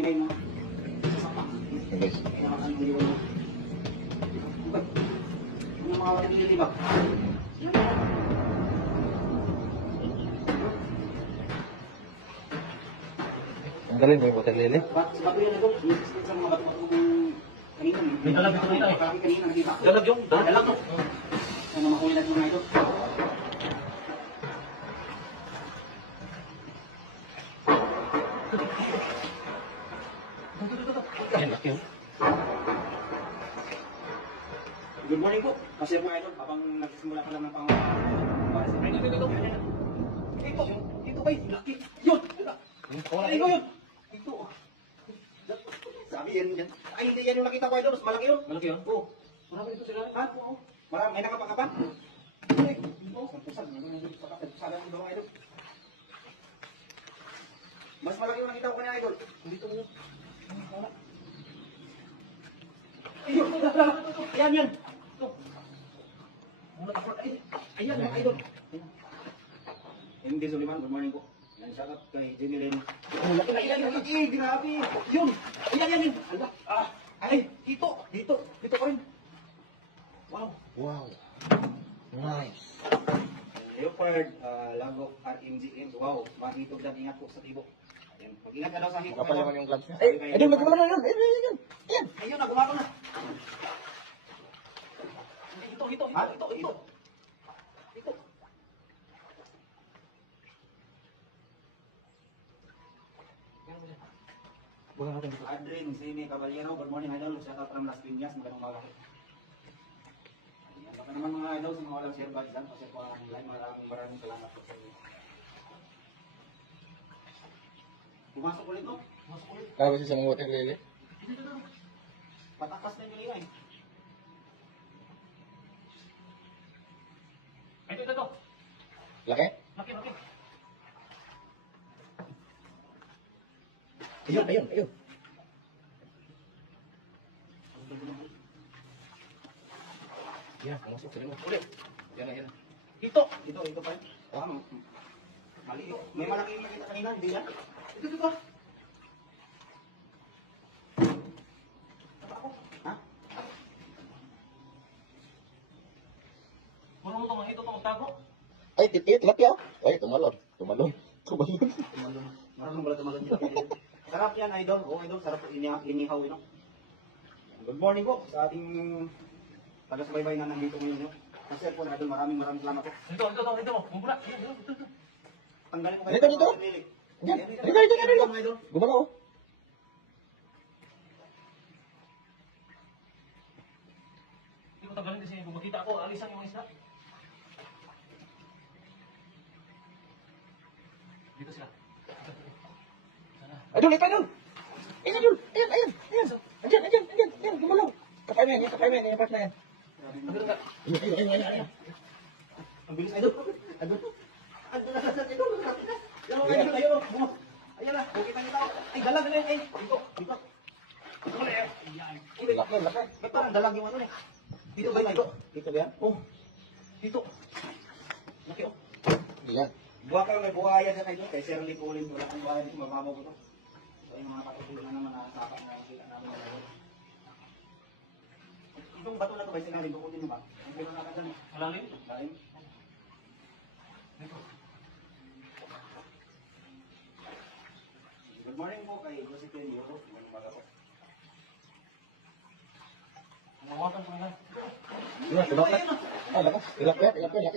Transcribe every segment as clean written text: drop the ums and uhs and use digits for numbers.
Guys. Tanggalin mo yung water lily. May dalag ito kanina eh. Dalag yung, dalag to. Ano makulit mo na ito? Ayan, laki oh. Good morning po. Kasi mga idol, habang nagsisimula pa lang ng pangawa. Ito ba yung laki? Yun! Ay, ito yun! Ito. Sabi yan yan. Ay, hindi yan yung nakita ko idol. Mas malaki yun. Malaki yun? Oo. Marami ito sila. Ha? Oo. Marami. May nakapakapan? Ay, ito. Sampusan. Sampusan ang mga idol. Mas malaki yung nakita ko kanina idol. Dito yun. Ayun! Ayan yan! Ito. Ayan mga idol. MD Suliman, good morning po. Yan, shout out kay Jimmy Lane. Oh, laki na ilan, grabe. Yun, yan. Ala, ay, dito pa rin. Wow. Wow. Nice. Leopard, Lagok, RMGM. Wow, mahitog dyan, ingat po sa tibo. Ayan, mag-ingat ka daw sa hitog. Kapal naman yung gloves niya. Ay, Ayun, nagkumala na yun. Ayun. ayun na, gumako na. Ito. Ha? Ito. Bukan natin dito. Adrin, Simi, Caballero, good morning idol. Shout out from Las Piñas, magandang umaga po. Ayan, baka naman mga idol, sa mga walang share ba dyan, kasi po ang live, maraming salamat po sa inyo. Pumasok ulit no? Kaya ba siya sa mga water lily? Patakas na yung ingay. Ito. Laki? Laki. Ayun. Yan, pumasok sa limo. Ulit. Yan. Ito. Ito pa. Mali. May malaki yung nakita kanina, hindi yan. Ito. Ha? Marunong ito mga ito magtago. Ay, tilapia. Ay, tumalon. Marunong pala tumalon dyan. Sarap yan, idol. Oo, idol. Sarap inihaw, you know. Good morning po sa ating taga-subaybay na nandito ngayon. No? Kasi po, idol, maraming salamat po. Ito. Bumula. Ito. Tanggalin ko kayo. Dito. Yan. Dito. Idol. Gumana oh. Hindi ko tanggalin kasi kung makita ako, alisan yung isda. Dito sila. Ayun. Ayun. Andiyan. Gumalaw. Kapain yan. Yung part na yan. Ayun. Ang bilis, idol. Idol na sa idol. Ayun. Ayan na. Kita nila. Ay, dalag na yun. Dito. Laki. Ba't parang dalag yung ano eh? Dito ba yun? Dito ba yan? Oh. Dito. Laki oh. Yan. Buha kayo, may buhaya dyan kayo. Kay Sir Lee Colin, wala kang buhaya dito, mababaw ko to. So yung mga katutulo na naman nakasaka na nakikita namin ngayon. Itong bato na to ba sinabi, bukutin mo ba? Ang pinanakan dyan. Malalim. Lalim. Dito. Good morning po kay Josephine Yoro. Good umaga po. Nawakan ko na. Yan, tulak na. Ay, lakas. Tilapia. Tilapia.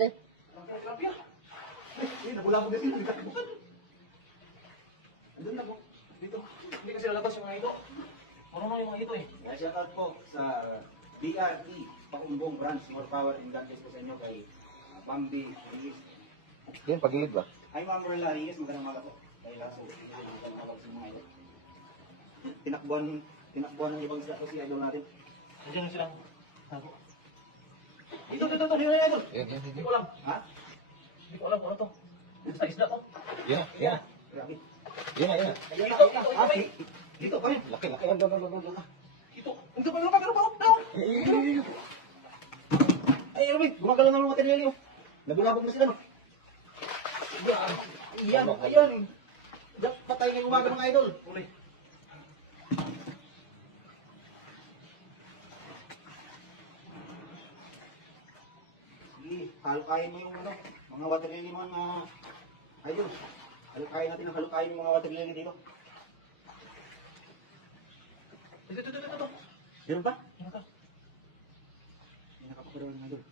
Ay, nabulabog na sila. Andun na po. Dito. Hindi kasi lalabas yung mga ito. Marunong yung mga ito eh. Kaya shout out po sa BRT, Paumbong Branch, more power and God bless po sa inyo kay Bambi Reyes. Yan, pagilid ba? Ay, Ma'am Rola Reyes, magandang umaga po. Kay Lasso, magandang umaga sa mga idol. Tinakbuhan ng ibang isla po si idol natin. Nandiyan sila. Tago. Ito, hindi na idol. Yan. Hindi ko alam. Ha? Hindi ko alam kung ano to. Sa isda to. Yan. Grabe. Yan. Ayun na. Ah, dito pa rin. Laki. Ito. Ito pa, ano ba? Ay, Robin, gumagalaw na ng material yun. Nabulabog na sila, no? Ayan. Diyan, patay ngayong umaga mga idol. Uli. halukayin mo yung ano, mga water lily mga idol. Halukayin natin ang halukayin yung mga water lily dito. Ito. Meron ba? Ano ka? May nakapapagawa ng idol.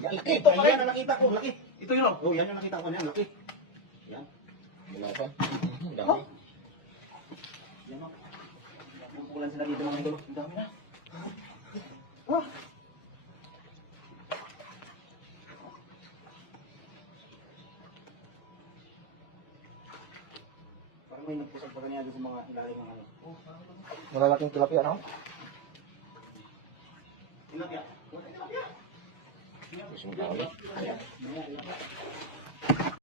Yan, laki ito pa rin. Yan ang nakita ko, laki. Ito yun. Oh, yan yung nakita ko niyan, laki. Yan. Wala pa. Ang dami. Yan o. Pupulan sila dito mga idol. Ang dami na. Ah. Parang may nagpusag pa kanina doon sa mga ilalim ng ano. Malalaking tilapia, no? Tilapia. Gusto mo tawag?